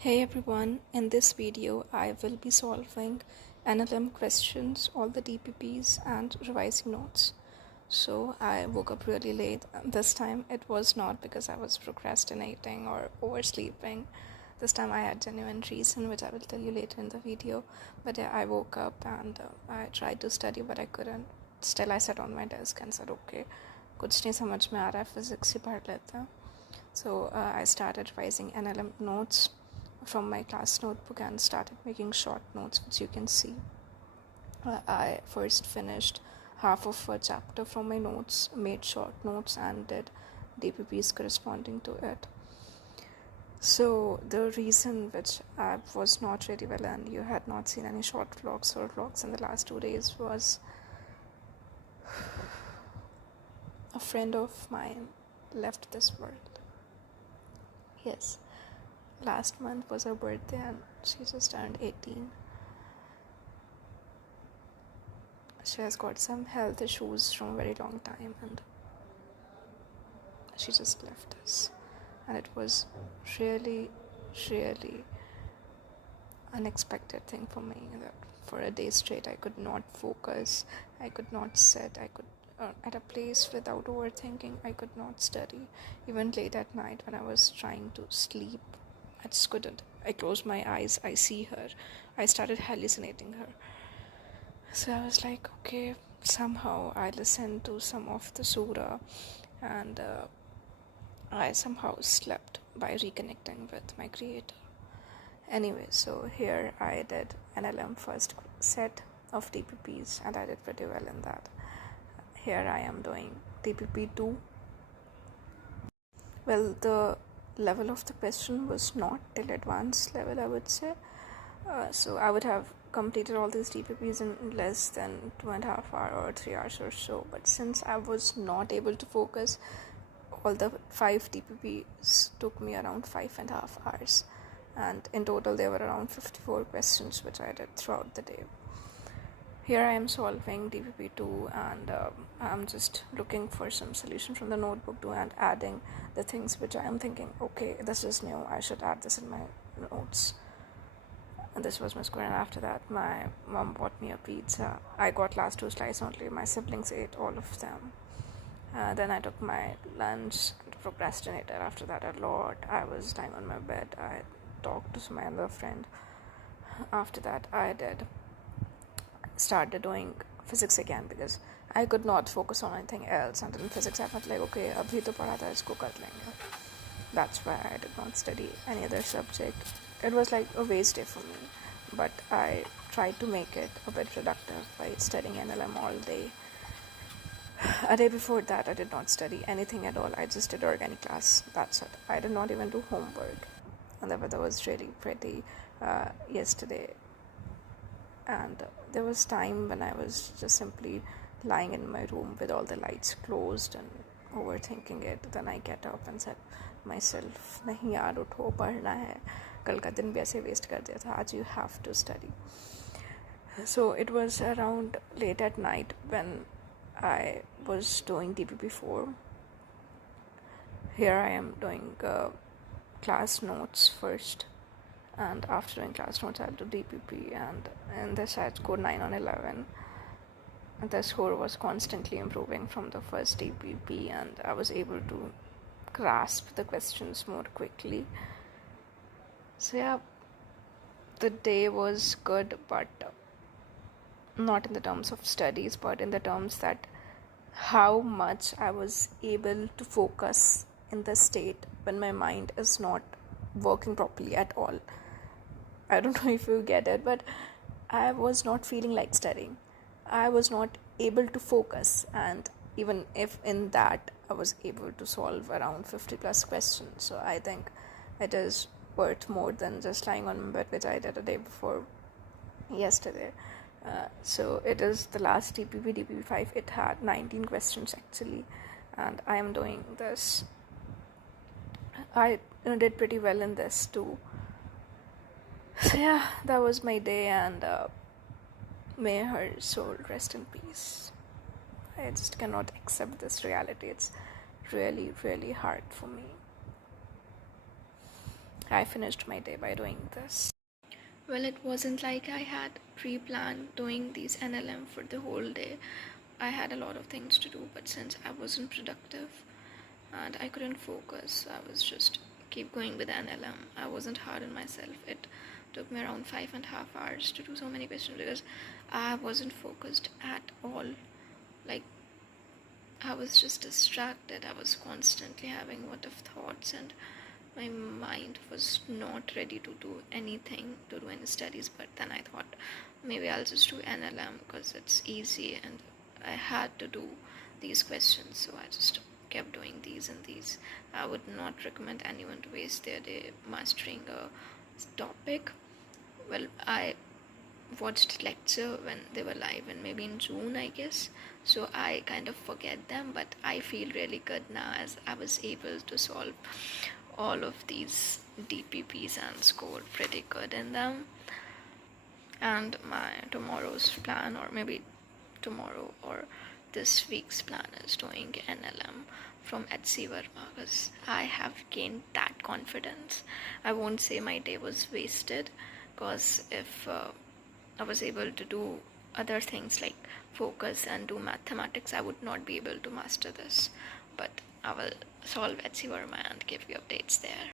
Hey everyone, in this video I will be solving NLM questions, all the DPPs and revising notes. So I woke up really late. This time it was not because I was procrastinating or oversleeping. This time I had genuine reason, which I will tell you later in the video. But yeah, I woke up and I tried to study but I couldn't. Still I sat on my desk and said okay, कुछ नहीं समझ में आ रहा है, physics ही पढ़ लेते हैं. So I started revising NLM notes from my class notebook and started making short notes, which you can see. I first finished half of a chapter from my notes, made short notes and did DPPs corresponding to it. So the reason which I was not really well and you had not seen any short vlogs or vlogs in the last 2 days was a friend of mine left this world. Yes. Last month was her birthday and she just turned 18. She has got some health issues from a very long time and she just left us. And it was really, really unexpected thing for me that for a day straight I could not focus, I could not sit, I could at a place without overthinking, I could not study. Even late at night when I was trying to sleep, I just couldn't. I closed my eyes, I see her, I started hallucinating her. So I was like, okay, somehow I listened to some of the surah and I somehow slept by reconnecting with my creator. Anyway, so here I did NLM first set of DPPs and I did pretty well in that. Here I am doing DPP 2. Well, the level of the question was not till advanced level, I would say. So I would have completed all these DPPs in less than 2.5 hours or 3 hours or so. But since I was not able to focus, all the 5 DPPs took me around 5.5 hours. And in total, there were around 54 questions which I did throughout the day. Here I am solving DPP 2 and I'm just looking for some solution from the notebook too and adding the things which I am thinking, okay, this is new, I should add this in my notes. And this was my score, and after that my mom bought me a pizza. I got last 2 slices only, my siblings ate all of them. Then I took my lunch and procrastinated after that a lot. I was lying on my bed, I talked to my other friend. After that I started doing physics again because I could not focus on anything else, and in physics I felt like okay, abhi to padha tha, isko kar lenge. That's why I did not study any other subject. It was like a waste day for me, but I tried to make it a bit productive by studying NLM all day. A day before that I did not study anything at all. I just did organic class, that's it. I did not even do homework, and the weather was really pretty yesterday. And there was time when I was just simply lying in my room with all the lights closed and overthinking it. Then I get up and said myself, nahi yaar, utho, padhna hai. Kal ka din bhi aise waste kar diya tha. Aaj you have to study. So it was around late at night when I was doing DPP 4. Here I am doing class notes first. And after doing class notes, I'll do DPP, and in this I scored 9 on 11. And the score was constantly improving from the first DPP, and I was able to grasp the questions more quickly. So yeah, the day was good, but not in the terms of studies, but in the terms that how much I was able to focus in the state when my mind is not working properly at all. I don't know if you get it, but I was not feeling like studying. I was not able to focus, and even if in that I was able to solve around 50 plus questions, so I think it is worth more than just lying on my bed, which I did a day before yesterday. So it is the last DPP 5. It had 19 questions actually, and I am doing this. I did pretty well in this too. So yeah, that was my day, and may her soul rest in peace. I just cannot accept this reality. It's really, really hard for me. I finished my day by doing this. Well, it wasn't like I had pre-planned doing these NLM for the whole day. I had a lot of things to do, but since I wasn't productive and I couldn't focus, I was just keep going with NLM. I wasn't hard on myself. It took me around 5.5 hours to do so many questions because I wasn't focused at all. Like, I was just distracted. I was constantly having a lot of thoughts, and my mind was not ready to do anything, to do any studies. But then I thought maybe I'll just do NLM because it's easy and I had to do these questions, so I just kept doing these and these. I would not recommend anyone to waste their day mastering a topic. Well, I watched lecture when they were live, and maybe in June, I guess, so I kind of forget them, but I feel really good now as I was able to solve all of these Dpps and score pretty good in them. And my tomorrow's plan, or maybe tomorrow or this week's plan, is doing NLM from HC Verma because I have gained that confidence. I won't say my day was wasted, because if I was able to do other things like focus and do mathematics, I would not be able to master this. But I will solve HC Verma and give you updates there.